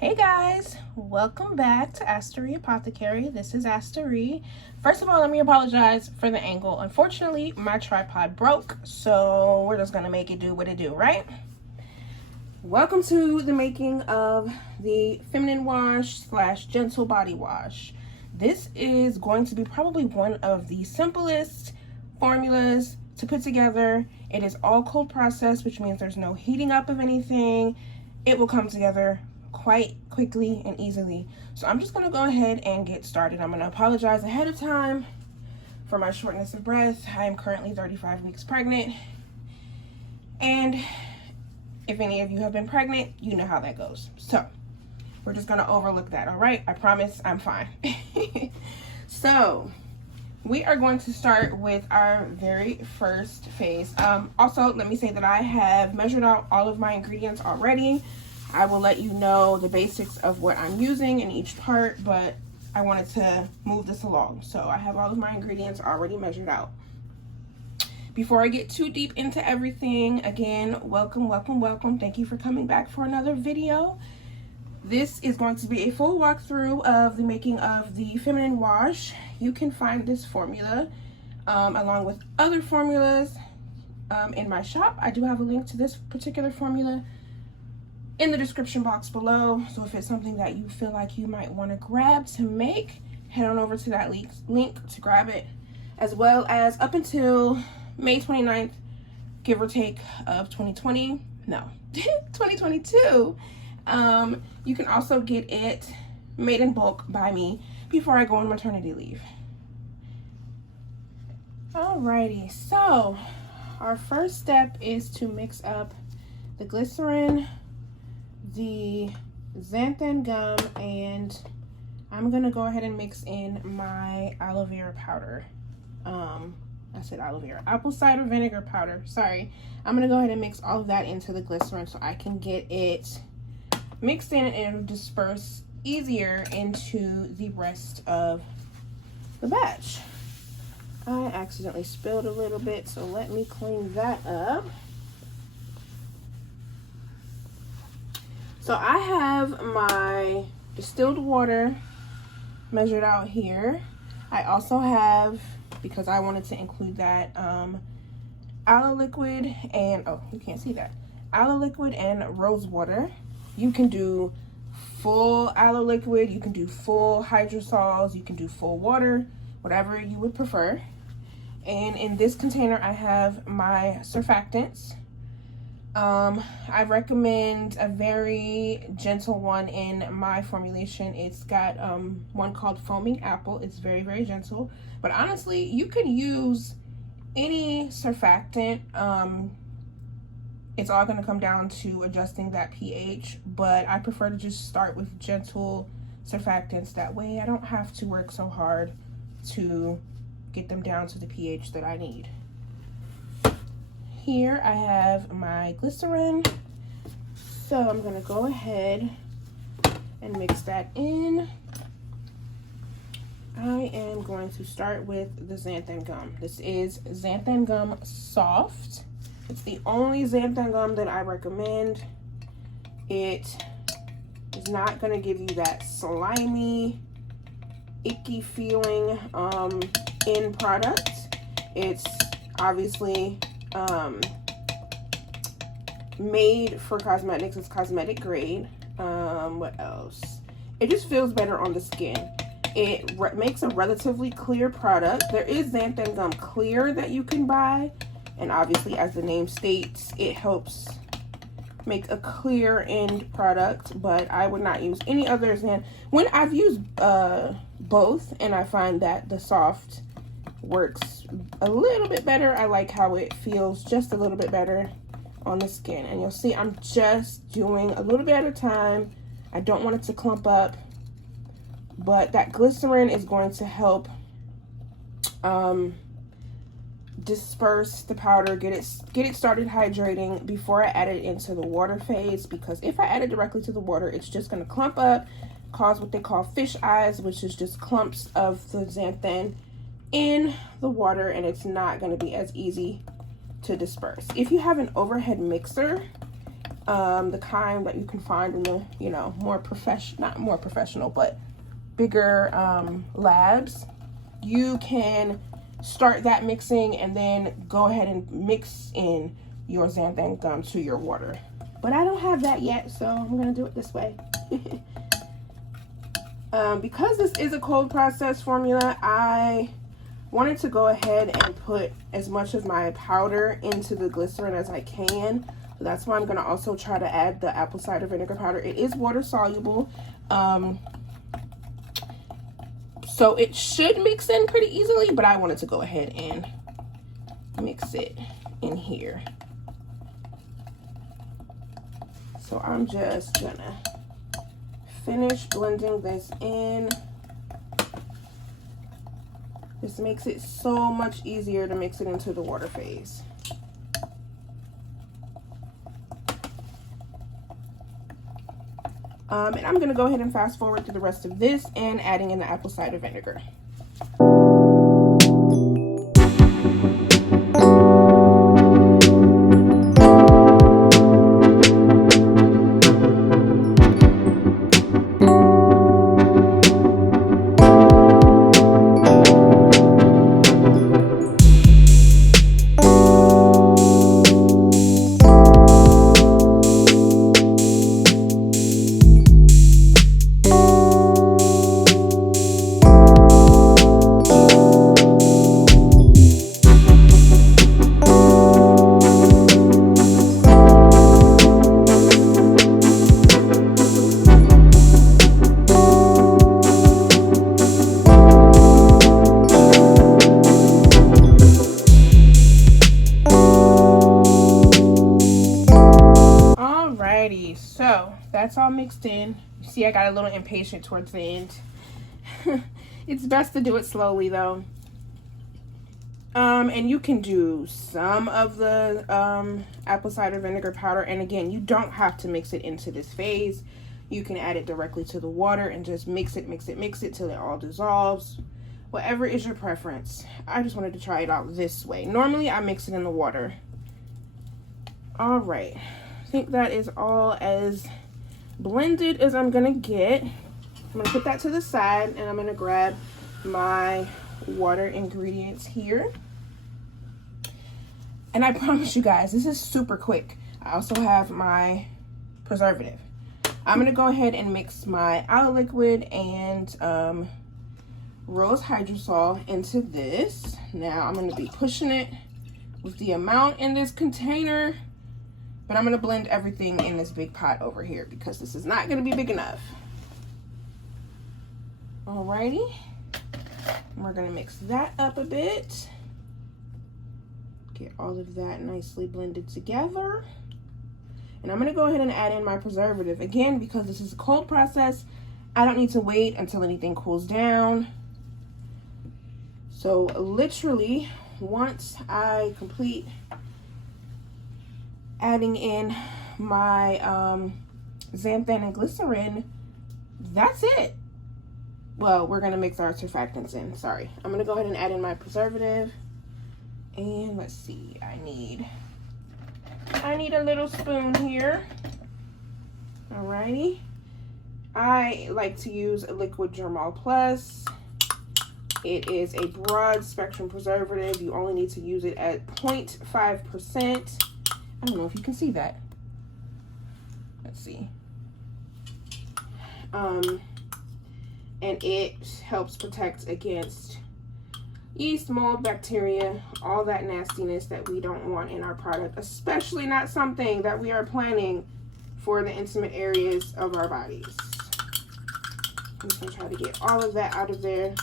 Hey guys, welcome back to Astarie Apothecary. This is Astarie. First of all, let me apologize for the angle. Unfortunately, my tripod broke, so we're just gonna make it do what it do, right? Welcome to the making of the feminine wash / gentle body wash. This is going to be probably one of the simplest formulas to put together. It is all cold process, which means there's no heating up of anything. It will come together quite quickly and easily. So I'm just gonna go ahead and get started. I'm gonna apologize ahead of time for my shortness of breath. I am currently 35 weeks pregnant, and if any of you have been pregnant, you know how that goes. So we're just gonna overlook that, all right? I promise I'm fine. So we are going to start with our very first phase. Also, let me say that I have measured out all of my ingredients already. I will let you know the basics of what I'm using in each part, but I wanted to move this along. So I have all of my ingredients already measured out. Before I get too deep into everything, again, welcome, welcome, welcome. Thank you for coming back for another video. This is going to be a full walkthrough of the making of the feminine wash. You can find this formula along with other formulas in my shop. I do have a link to this particular formula in the description box below. So if it's something that you feel like you might want to grab to make, head on over to that link to grab it, as well as up until May 29th, give or take, of 2020. No, 2022. You can also get it made in bulk by me before I go on maternity leave. Alrighty, so our first step is to mix up the glycerin, the xanthan gum, and I'm gonna go ahead and mix in my aloe vera powder. I said aloe vera, apple cider vinegar powder, sorry. I'm gonna go ahead and mix all of that into the glycerin so I can get it mixed in and it'll disperse easier into the rest of the batch. I accidentally spilled a little bit, so let me clean that up. So I have my distilled water measured out here. I also have, because I wanted to include that, aloe liquid and, oh, you can't see that, aloe liquid and rose water. You can do full aloe liquid, you can do full hydrosols, you can do full water, whatever you would prefer. And in this container, I have my surfactants. I recommend a very gentle one in my formulation. It's got one called Foaming Apple. It's very, very gentle. But honestly, you could use any surfactant. It's all going to come down to adjusting that pH, but I prefer to just start with gentle surfactants. That way I don't have to work so hard to get them down to the pH that I need. Here I have my glycerin, so I'm going to go ahead and mix that in. I am going to start with the xanthan gum. This is xanthan gum soft. It's the only xanthan gum that I recommend. It is not going to give you that slimy, icky feeling in product. It's obviously made for cosmetics. It's cosmetic grade. What else? It just feels better on the skin. It makes a relatively clear product. There is xanthan gum clear that you can buy, and obviously, as the name states, it helps make a clear end product, but I would not use any other xanthan. When I've used both, and I find that the soft works a little bit better. I like how it feels just a little bit better on the skin. And you'll see I'm just doing a little bit at a time. I don't want it to clump up, but that glycerin is going to help disperse the powder, get it started hydrating before I add it into the water phase, because if I add it directly to the water, it's just going to clump up, cause what they call fish eyes, which is just clumps of the xanthan in the water, and it's not going to be as easy to disperse. If you have an overhead mixer, the kind that you can find in the, you know, not more professional, but bigger labs, you can start that mixing and then go ahead and mix in your xanthan gum to your water. But I don't have that yet, so I'm gonna do it this way. Because this is a cold process formula, I wanted to go ahead and put as much of my powder into the glycerin as I can. That's why I'm going to also try to add the apple cider vinegar powder. It is water soluble, so it should mix in pretty easily, but I wanted to go ahead and mix it in here. So I'm just gonna finish blending this in. This makes it so much easier to mix it into the water phase. And I'm gonna go ahead and fast forward to the rest of this and adding in the apple cider vinegar. So that's all mixed in. You see, I got a little impatient towards the end. It's best to do it slowly though. And you can do some of the apple cider vinegar powder, and again, you don't have to mix it into this phase. You can add it directly to the water and just mix it till it all dissolves. Whatever is your preference. I just wanted to try it out this way. Normally I mix it in the water. All right, I think that is all as blended as I'm gonna get. I'm gonna put that to the side and I'm gonna grab my water ingredients here. And I promise you guys, this is super quick. I also have my preservative. I'm gonna go ahead and mix my aloe liquid and rose hydrosol into this. Now I'm gonna be pushing it with the amount in this container, but I'm gonna blend everything in this big pot over here because this is not gonna be big enough. Alrighty, we're gonna mix that up a bit. Get all of that nicely blended together. And I'm gonna go ahead and add in my preservative. Again, because this is a cold process, I don't need to wait until anything cools down. So literally, once I complete adding in my xanthan and glycerin, that's it. Well, we're gonna mix our surfactants in, sorry. I'm gonna go ahead and add in my preservative. And let's see, I need a little spoon here. Alrighty. I like to use a liquid Germall Plus. It is a broad spectrum preservative. You only need to use it at 0.5%. I don't know if you can see that. Let's see. And it helps protect against yeast, mold, bacteria, all that nastiness that we don't want in our product, especially not something that we are planning for the intimate areas of our bodies. I'm just gonna try to get all of that out of there.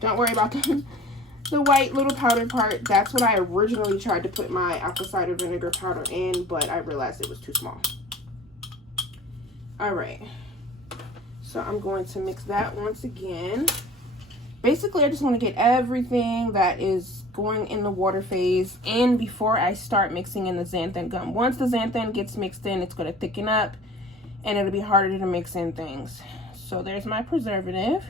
Don't worry about the white little powder part. That's what I originally tried to put my apple cider vinegar powder in, but I realized it was too small. All right, so I'm going to mix that once again. Basically, I just want to get everything that is going in the water phase in before I start mixing in the xanthan gum. Once the xanthan gets mixed in, it's going to thicken up and it'll be harder to mix in things. So there's my preservative.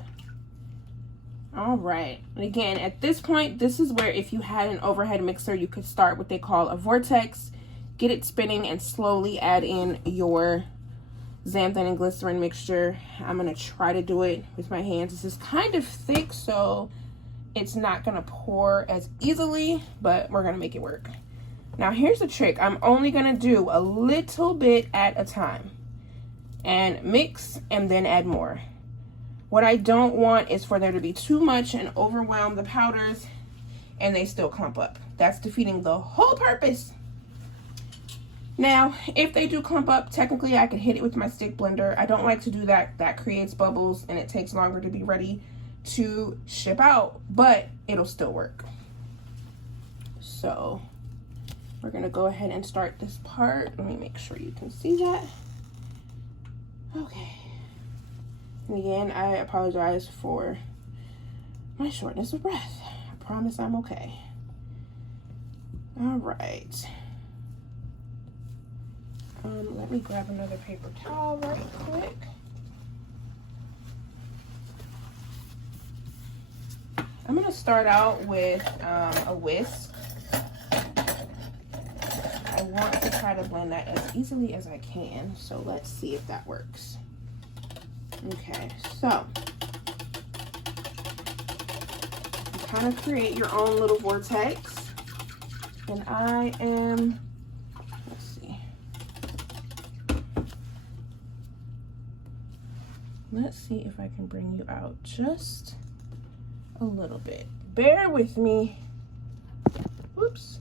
All right, and again, at this point, this is where if you had an overhead mixer, you could start what they call a vortex get it spinning and slowly add in your xanthan and glycerin mixture. I'm gonna try to do it with my hands. This is kind of thick, so it's not gonna pour as easily, but we're gonna make it work. Now here's the trick. I'm only gonna do a little bit at a time and mix and then add more. What I don't want is for there to be too much and overwhelm the powders and they still clump up. That's defeating the whole purpose. Now, if they do clump up, technically I could hit it with my stick blender. I don't like to do that. That creates bubbles and it takes longer to be ready to ship out, but it'll still work. So we're gonna go ahead and start this part. Let me make sure you can see that. Okay. And again, I apologize for my shortness of breath. I promise I'm okay. All right. Let me grab another paper towel right quick. I'm gonna start out with a whisk. I want to try to blend that as easily as I can, so let's see if that works. Okay, so you kind of create your own little vortex, and I am, let's see. Let's see if I can bring you out just a little bit. Bear with me. Whoops.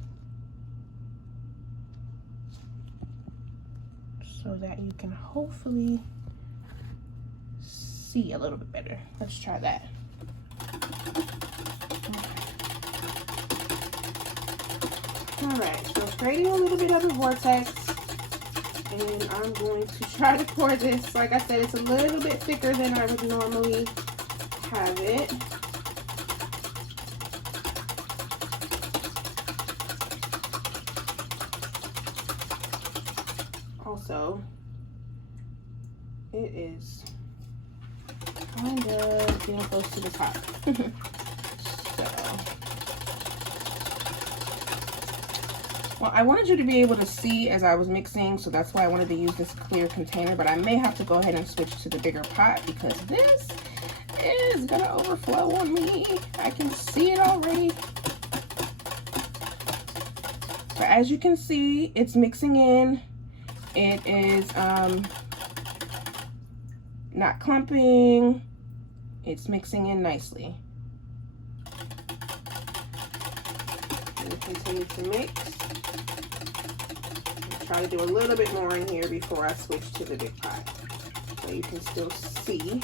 So that you can hopefully see a little bit better. Let's try that. All right, so creating a little bit of a vortex, and I'm going to try to pour this. Like I said, it's a little bit thicker than I would normally have it. Also, it is kind of getting close to the top. Well, I wanted you to be able to see as I was mixing, so that's why I wanted to use this clear container, but I may have to go ahead and switch to the bigger pot because this is gonna overflow on me. I can see it already. So as you can see, it's mixing in. It is not clumping. It's mixing in nicely. And continue to mix. Try to do a little bit more in here before I switch to the big pot, so you can still see.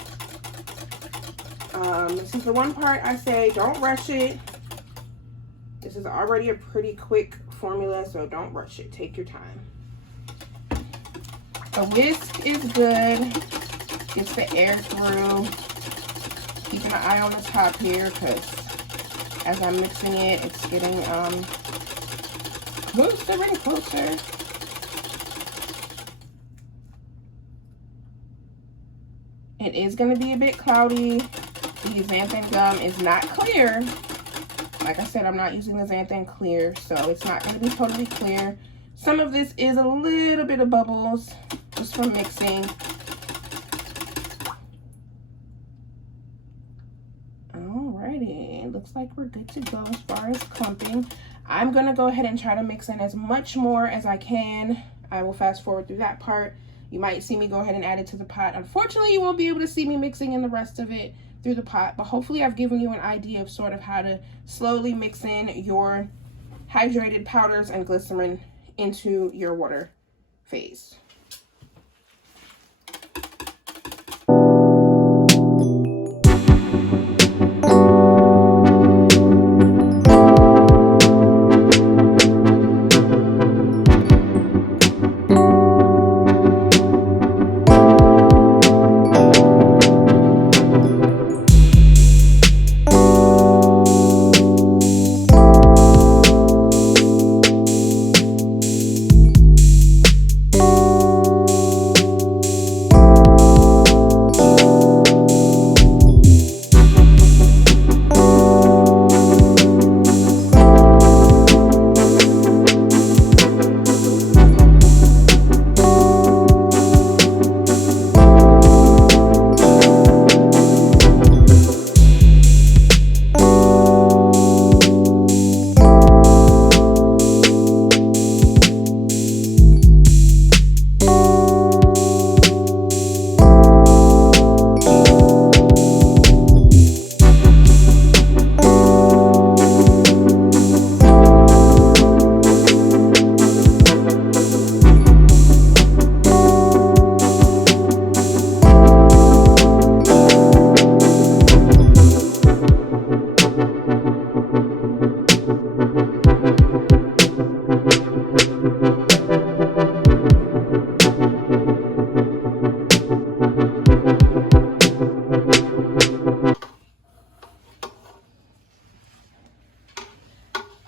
This is the one part I say don't rush it. This is already a pretty quick formula, so don't rush it. Take your time. A whisk is good. Gets the air through. Keeping an eye on the top here, because as I'm mixing it, it's getting closer and closer. It is going to be a bit cloudy. The xanthan gum is not clear. Like I said, I'm not using the xanthan clear, so it's not going to be totally clear. Some of this is a little bit of bubbles just from mixing. Alrighty, it looks like we're good to go as far as clumping. I'm going to go ahead and try to mix in as much more as I can. I will fast forward through that part. You might see me go ahead and add it to the pot. Unfortunately, you won't be able to see me mixing in the rest of it through the pot, but hopefully I've given you an idea of sort of how to slowly mix in your hydrated powders and glycerin into your water phase.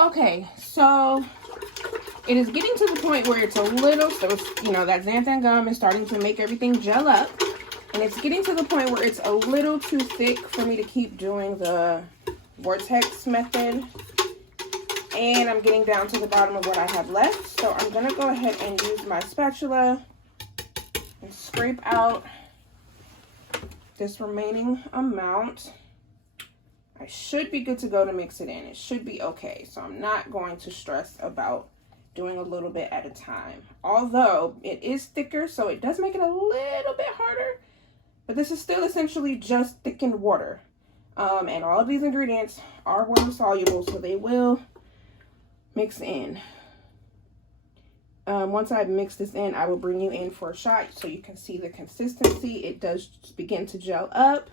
Okay, so it is getting to the point where it's a little, so you know, that xanthan gum is starting to make everything gel up. And it's getting to the point where it's a little too thick for me to keep doing the vortex method. And I'm getting down to the bottom of what I have left. So I'm going to go ahead and use my spatula and scrape out this remaining amount. I should be good to go to mix it in. It should be okay. So I'm not going to stress about doing a little bit at a time. Although it is thicker, so it does make it a little bit harder. But this is still essentially just thickened water. And all of these ingredients are water soluble, so they will mix in. Once I've mixed this in, I will bring you in for a shot so you can see the consistency. It does begin to gel up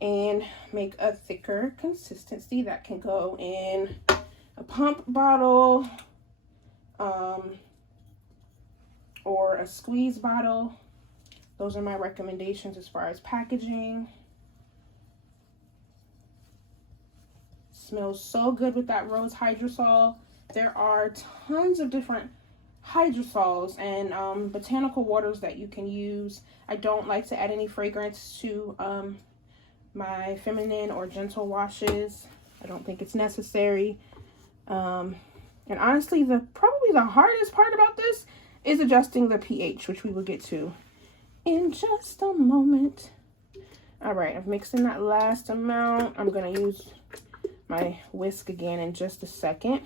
and make a thicker consistency that can go in a pump bottle or a squeeze bottle. Those are my recommendations as far as packaging. Smells so good with that rose hydrosol. There are tons of different hydrosols and botanical waters that you can use. I don't like to add any fragrance to my feminine or gentle washes. I don't think it's necessary. And honestly, probably the hardest part about this is adjusting the pH, which we will get to in just a moment. All right, I've mixed in that last amount. I'm gonna use my whisk again in just a second.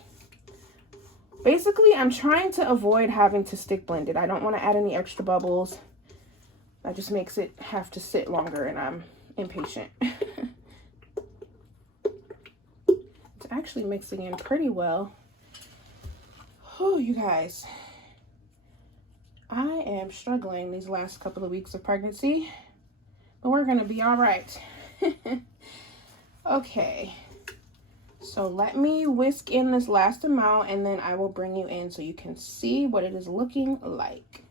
Basically, I'm trying to avoid having to stick blend it. I don't want to add any extra bubbles. That just makes it have to sit longer, and I'm impatient. It's actually mixing in pretty well. Oh, you guys. I am struggling these last couple of weeks of pregnancy, but we're gonna be all right. Okay, so let me whisk in this last amount and then I will bring you in so you can see what it is looking like.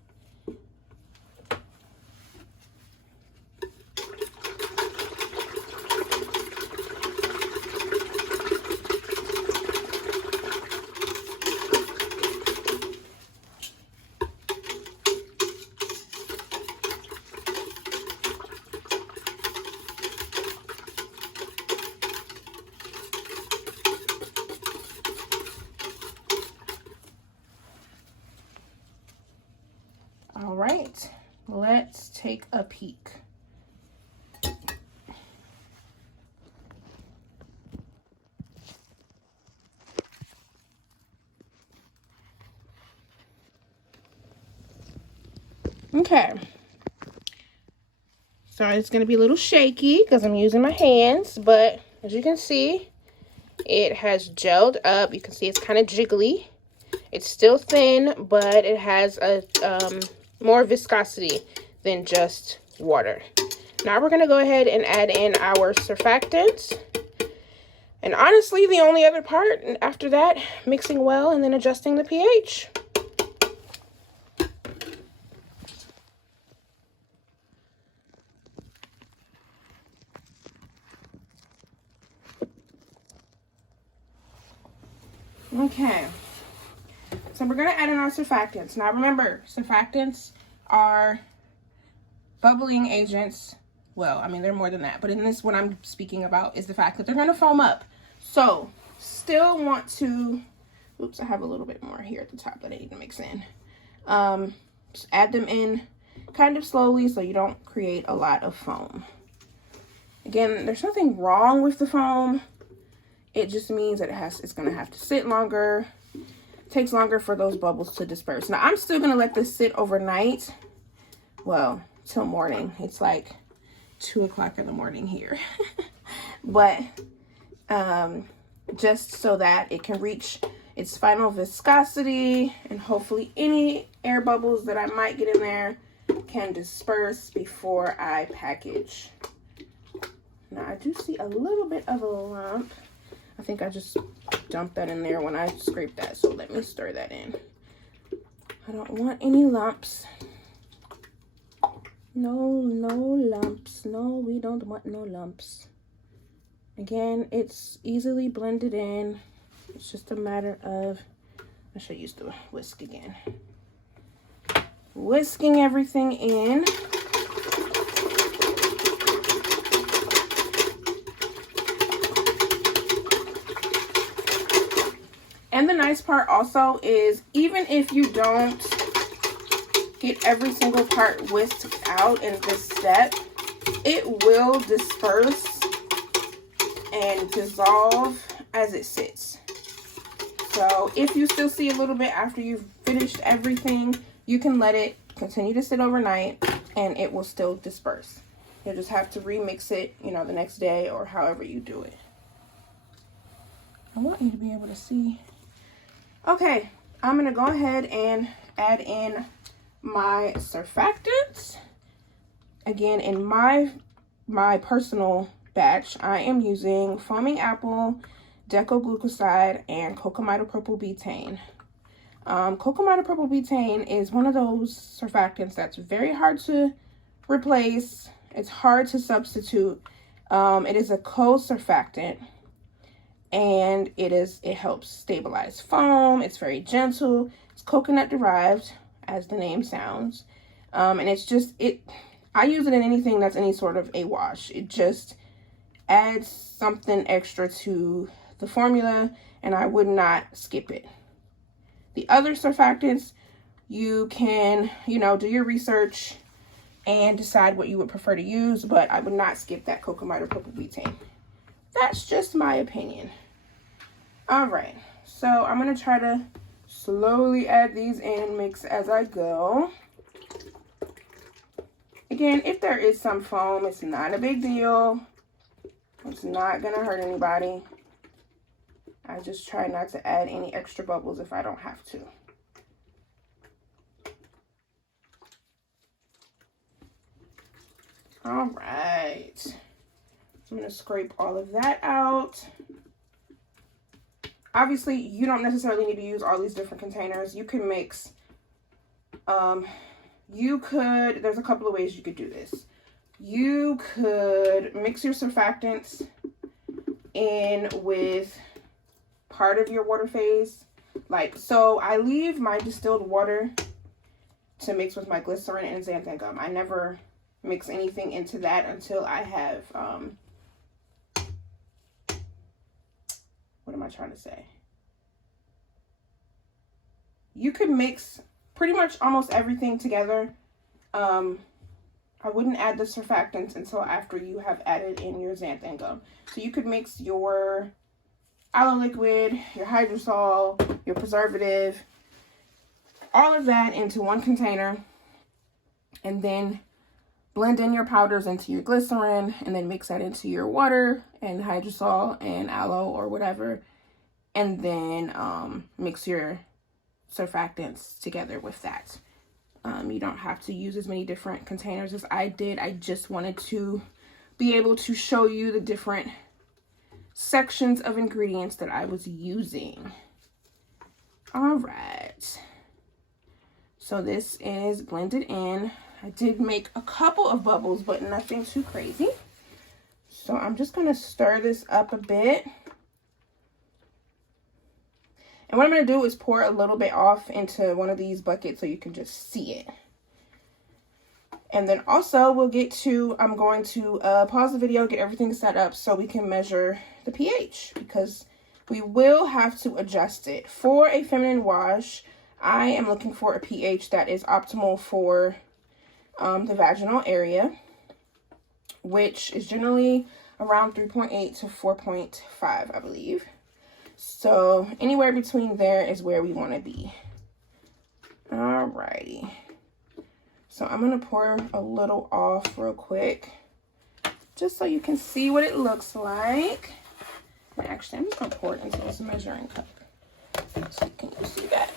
All right, let's take a peek. Okay, so it's going to be a little shaky because I'm using my hands, but as you can see, it has gelled up. You can see it's kind of jiggly. It's still thin, but it has a more viscosity than just water. Now we're going to go ahead and add in our surfactants. And honestly, the only other part after that, mixing well and then adjusting the pH. Okay, so we're going to add in our surfactants. Now remember, surfactants are bubbling agents. Well, I mean, they're more than that, but in this, what I'm speaking about is the fact that they're going to foam up. So still want to, oops, I have a little bit more here at the top that I need to mix in. Just add them in kind of slowly so you don't create a lot of foam. Again, there's nothing wrong with the foam. It just means that it's going to have to sit longer. It takes longer for those bubbles to disperse. Now, I'm still going to let this sit overnight. Well, till morning. It's like 2 o'clock in the morning here. But just so that it can reach its final viscosity and hopefully any air bubbles that I might get in there can disperse before I package. Now, I do see a little bit of a lump. I think I just dumped that in there when I scraped that, so let me stir that in. I don't want any lumps. No lumps. No, we don't want no lumps. Again, it's easily blended in. It's just a matter of, I should use the whisk again. Whisking everything in. And the nice part also is, even if you don't get every single part whisked out in this step, it will disperse and dissolve as it sits. So if you still see a little bit after you've finished everything, you can let it continue to sit overnight and it will still disperse. You'll just have to remix it, you know, the next day or however you do it. I want you to be able to see. Okay, I'm gonna go ahead and add in my surfactants. Again, in my personal batch, I am using foaming apple, decoglucoside, and cocamidopropyl betaine. Cocamidopropyl betaine is one of those surfactants that's very hard to replace. It's hard to substitute. It is a co-surfactant, and it helps stabilize foam. It's very gentle. It's coconut derived, as the name sounds. And it's just, I use it in anything that's any sort of a wash. It just adds something extra to the formula, and I would not skip it. The other surfactants, you can, you know, do your research and decide what you would prefer to use, but I would not skip that cocamidopropyl betaine. That's just my opinion. All right, so I'm gonna try to slowly add these in, mix as I go. Again, if there is some foam, it's not a big deal. It's not gonna hurt anybody. I just try not to add any extra bubbles if I don't have to. All right, so I'm gonna scrape all of that out. Obviously, you don't necessarily need to use all these different containers. You can mix, there's a couple of ways you could do this. You could mix your surfactants in with part of your water phase. Like, so I leave my distilled water to mix with my glycerin and xanthan gum. I never mix anything into that until I have, what am I trying to say? You could mix pretty much almost everything together. I wouldn't add the surfactants until after you have added in your xanthan gum. So you could mix your aloe liquid, your hydrosol, your preservative, all of that into one container, and then blend in your powders into your glycerin, and then mix that into your water and hydrosol and aloe or whatever, and then mix your surfactants together with that. You don't have to use as many different containers as I did. I just wanted to be able to show you the different sections of ingredients that I was using. All right, so this is blended in. I did make a couple of bubbles, but nothing too crazy. So I'm just gonna stir this up a bit. And what I'm gonna do is pour a little bit off into one of these buckets so you can just see it. And then also I'm going to pause the video, get everything set up so we can measure the pH, because we will have to adjust it. For a feminine wash, I am looking for a pH that is optimal for the vaginal area, which is generally around 3.8 to 4.5, I believe. So anywhere between there is where we want to be. Alrighty. So I'm going to pour a little off real quick, just so you can see what it looks like. And actually, I'm just going to pour it into this measuring cup. So can you see that?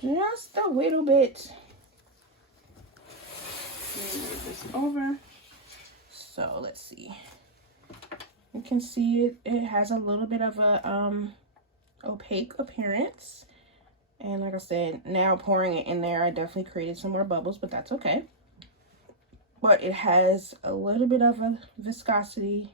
Just a little bit. Move this over. So let's see. You can see it has a little bit of a opaque appearance. And like I said, now pouring it in there, I definitely created some more bubbles, but that's okay. But it has a little bit of a viscosity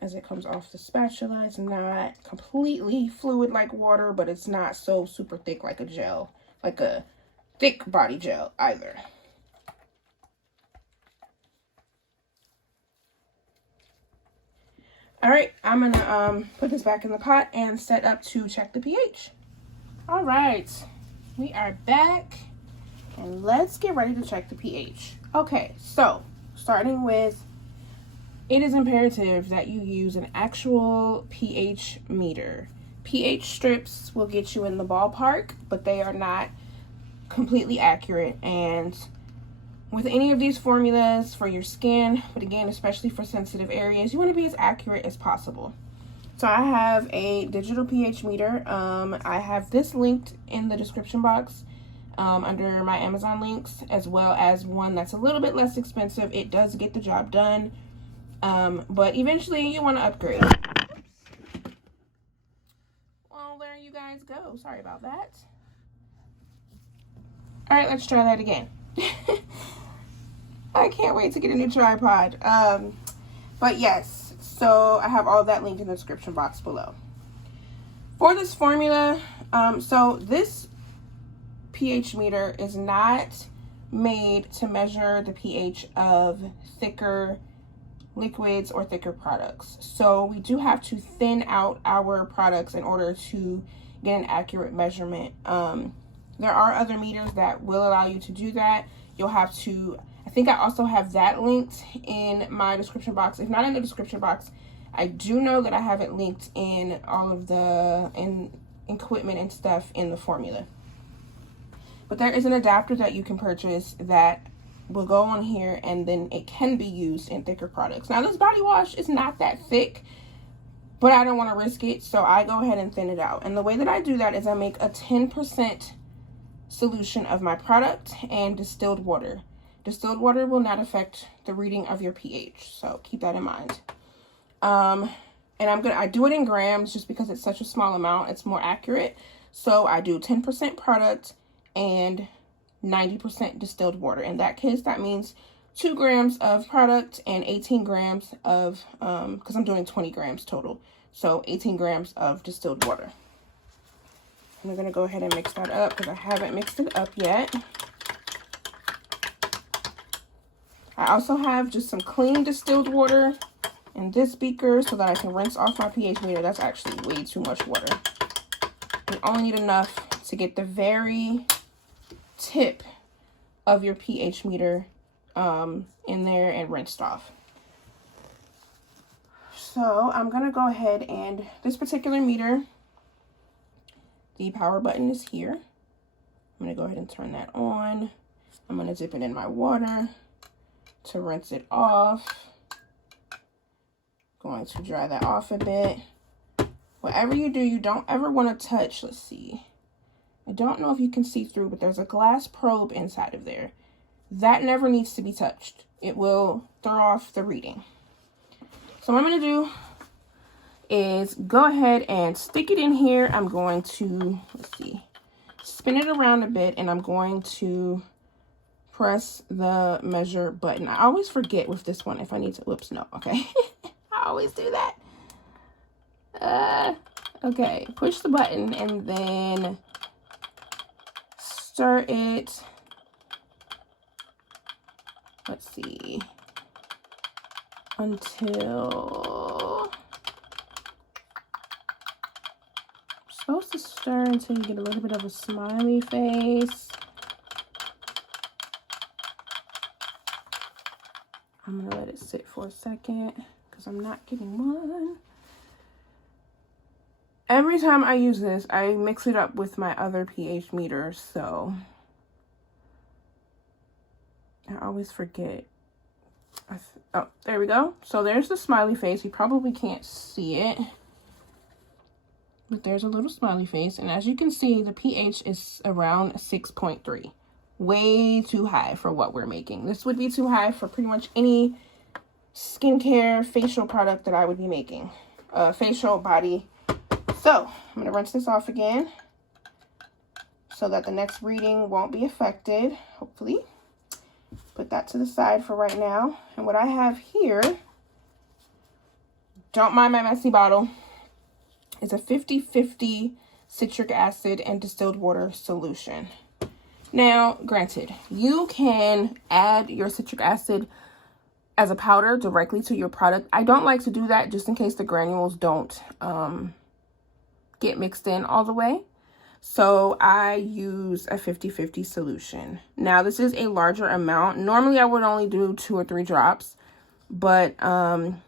as it comes off the spatula. It's not completely fluid like water, but it's not so super thick like a gel, like a thick body gel either. All right, I'm gonna put this back in the pot and set up to check the pH. All right, we are back and let's get ready to check the pH. Okay, so starting with, it is imperative that you use an actual pH meter. pH strips will get you in the ballpark, but they are not completely accurate. And with any of these formulas for your skin, but again, especially for sensitive areas, you want to be as accurate as possible. So I have a digital pH meter. I have this linked in the description box under my Amazon links, as well as one that's a little bit less expensive. It does get the job done, but eventually you want to upgrade. Well, there you guys go. Sorry about that. All right, let's try that again. I can't wait to get a new tripod. But yes, so I have all of that linked in the description box below. For this formula, so this pH meter is not made to measure the pH of thicker liquids or thicker products. So we do have to thin out our products in order to get an accurate measurement. There are other meters that will allow you to do that. You'll have to, I think I also have that linked in my description box. If not in the description box, I do know that I have it linked in all of the equipment and stuff in the formula. But there is an adapter that you can purchase that will go on here, and then it can be used in thicker products. Now this body wash is not that thick, but I don't want to risk it, so I go ahead and thin it out. And the way that I do that is I make a 10% solution of my product and distilled water. Distilled water will not affect the reading of your pH, so keep that in mind. And I do it in grams just because it's such a small amount, it's more accurate. So I do 10% product and 90% distilled water. In that case, that means 2 grams of product and 18 grams of, because I'm doing 20 grams total, so 18 grams of distilled water. I'm going to go ahead and mix that up because I haven't mixed it up yet. I also have just some clean distilled water in this beaker so that I can rinse off my pH meter. That's actually way too much water. You only need enough to get the very tip of your pH meter in there and rinsed off. So I'm going to go ahead and this particular meter, the power button is here. I'm going to go ahead and turn that on. I'm going to dip it in my water to rinse it off. Going to dry that off a bit. Whatever you do, you don't ever want to touch. Let's see. I don't know if you can see through, but there's a glass probe inside of there. That never needs to be touched. It will throw off the reading. So what I'm going to do is go ahead and stick it in here. I'm going to, let's see, spin it around a bit, and I'm going to press the measure button. I always forget with this one if I need to, whoops, no, okay. I always do that. Okay, push the button and then stir it. Let's see, until, I'm supposed to stir until you get a little bit of a smiley face. I'm gonna let it sit for a second because I'm not getting one. Every time I use this, I mix it up with my other pH meter, so I always forget. Oh, there we go. So there's the smiley face. You probably can't see it, but there's a little smiley face. And as you can see, the pH is around 6.3. Way too high for what we're making. This would be too high for pretty much any skincare facial product that I would be making. Facial body So I'm going to rinse this off again so that the next reading won't be affected, hopefully. Put that to the side for right now. And what I have here, don't mind my messy bottle, is a 50-50 citric acid and distilled water solution. Now, granted, you can add your citric acid as a powder directly to your product. I don't like to do that just in case the granules don't get mixed in all the way. So I use a 50-50 solution. Now, this is a larger amount. Normally, I would only do 2 or 3 drops, but I'm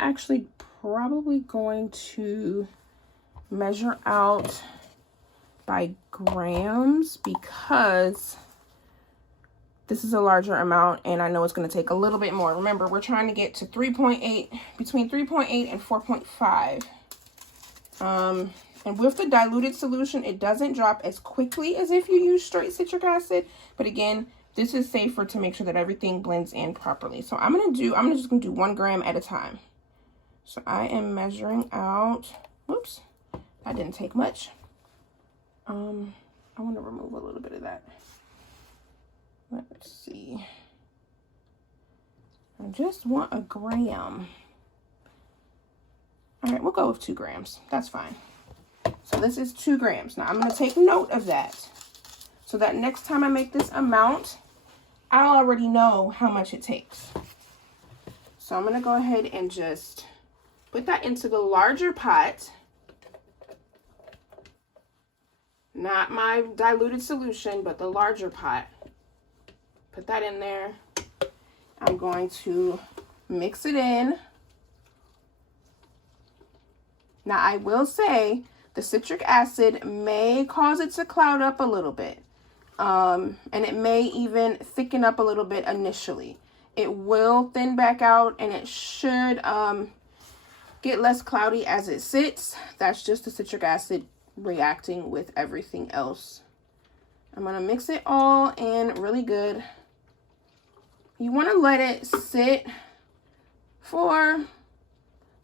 actually probably going to measure out by grams because this is a larger amount and I know it's going to take a little bit more. Remember, we're trying to get to 3.8, between 3.8 and 4.5. And with the diluted solution, it doesn't drop as quickly as if you use straight citric acid. But again, this is safer to make sure that everything blends in properly. So I'm just gonna do 1 gram at a time. So I am measuring out, whoops, that didn't take much. I want to remove a little bit of that. Let's see. I just want 1 gram. All right, we'll go with 2 grams. That's fine. So this is 2 grams. Now I'm going to take note of that so that next time I make this amount, I'll already know how much it takes. So I'm going to go ahead and just put that into the larger pot. Not my diluted solution, but the larger pot. Put that in there. I'm going to mix it in. Now, I will say the citric acid may cause it to cloud up a little bit. And it may even thicken up a little bit initially. It will thin back out and it should get less cloudy as it sits. That's just the citric acid reacting with everything else. I'm going to mix it all in really good. You want to let it sit for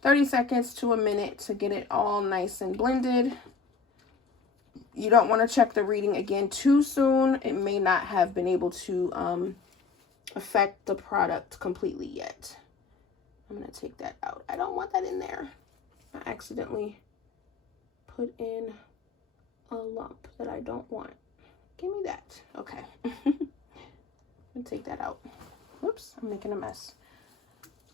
30 seconds to a minute to get it all nice and blended. You don't want to check the reading again too soon. It may not have been able to affect the product completely yet. I'm going to take that out. I don't want that in there. I accidentally put in a lump that I don't want. Give me that. Okay. I'm take that out. Whoops, I'm making a mess.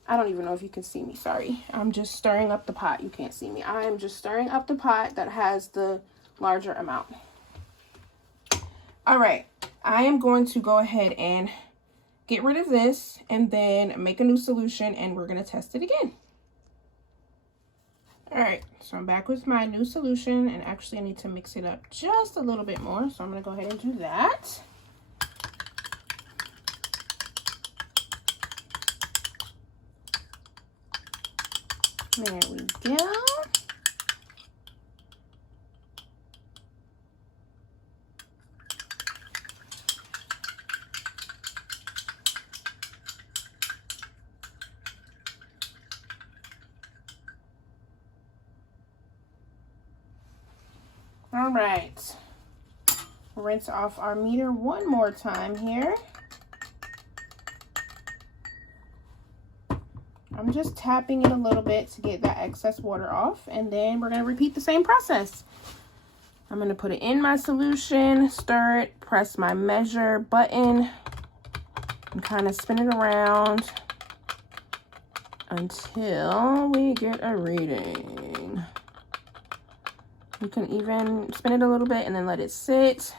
I don't even know if you can see me. Sorry. I'm just stirring up the pot. You can't see me. I am just stirring up the pot that has the larger amount. All right. I am going to go ahead and get rid of this and then make a new solution and we're going to test it again. All right, so I'm back with my new solution and actually I need to mix it up just a little bit more. So I'm going to go ahead and do that. There we go. All right, rinse off our meter one more time here. I'm just tapping it a little bit to get that excess water off, and then we're going to repeat the same process. I'm going to put it in my solution, stir it, press my measure button, and kind of spin it around until we get a reading. You can even spin it a little bit and then let it sit.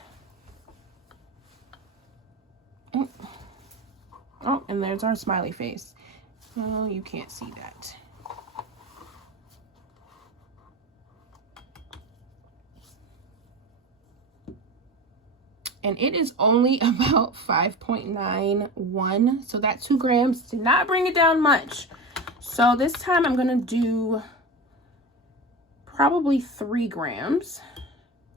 Oh, and there's our smiley face. Oh, you can't see that. And it is only about 5.91. So that 2 grams did not bring it down much. So this time I'm going to do probably 3 grams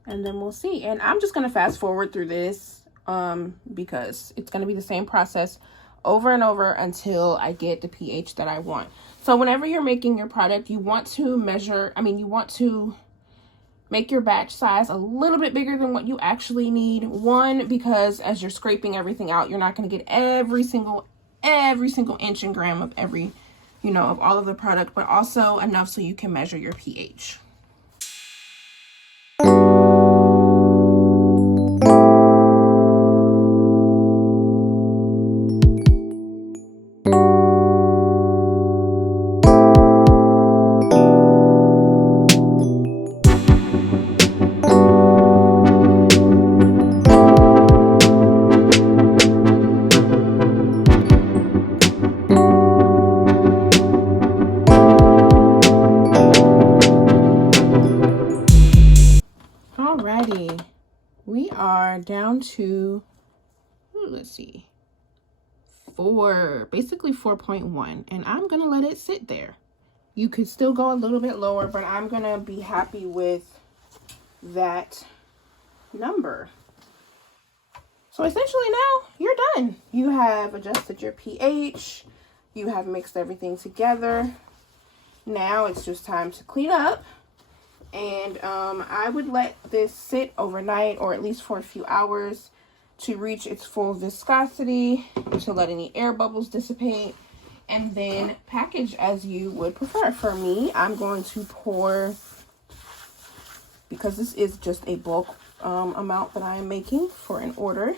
and then we'll see. And I'm just going to fast forward through this because it's going to be the same process over and over until I get the pH that I want. So whenever you're making your product, you want to measure, you want to make your batch size a little bit bigger than what you actually need. One, because as you're scraping everything out, you're not going to get every single inch and gram of every, you know, of all of the product, but also enough so you can measure your pH. Alrighty, we are down to, let's see, basically 4.1, and I'm gonna let it sit there. You could still go a little bit lower, but I'm gonna be happy with that number. So essentially now you're done. You have adjusted your pH, you have mixed everything together. Now it's just time to clean up. And I would let this sit overnight, or at least for a few hours, to reach its full viscosity, to let any air bubbles dissipate, and then package as you would prefer. For me, I'm going to pour, because this is just a bulk amount that I am making for an order.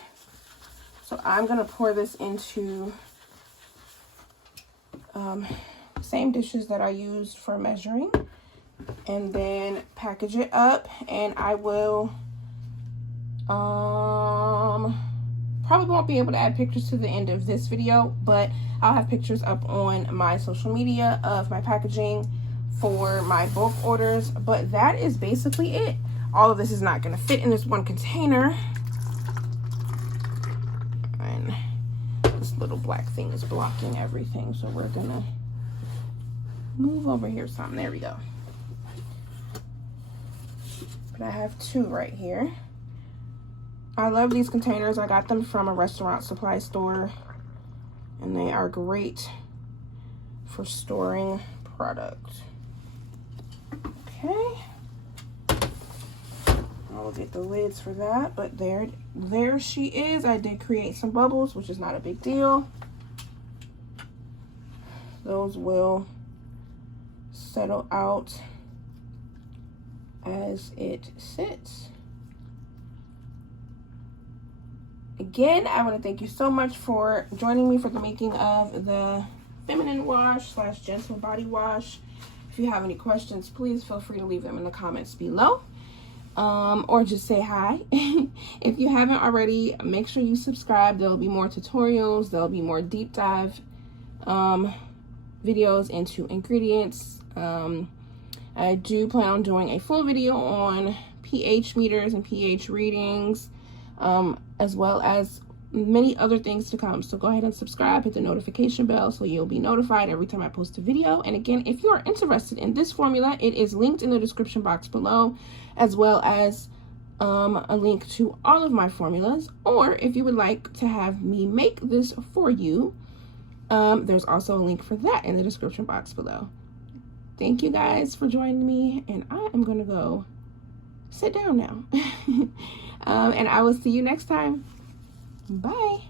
So I'm going to pour this into same dishes that I used for measuring, and then package it up. And I will probably won't be able to add pictures to the end of this video, but I'll have pictures up on my social media of my packaging for my bulk orders. But that is basically it. All of this is not going to fit in this one container, and this little black thing is blocking everything, so we're gonna move over here some. There we go. But I have two right here. I love these containers. I got them from a restaurant supply store, and they are great for storing product. Okay. I'll get the lids for that, but there she is. I did create some bubbles, which is not a big deal. Those will settle out as it sits. Again, I want to thank you so much for joining me for the making of the feminine wash / gentle body wash. If you have any questions, please feel free to leave them in the comments below, or just say hi. If you haven't already, make sure you subscribe. There'll be more tutorials, there'll be more deep dive videos into ingredients. I do plan on doing a full video on pH meters and pH readings, as well as many other things to come. So go ahead and subscribe, hit the notification bell so you'll be notified every time I post a video. And again, if you are interested in this formula, it is linked in the description box below, as well as a link to all of my formulas. Or if you would like to have me make this for you, there's also a link for that in the description box below. Thank you guys for joining me, and I am gonna go sit down now. And I will see you next time. Bye.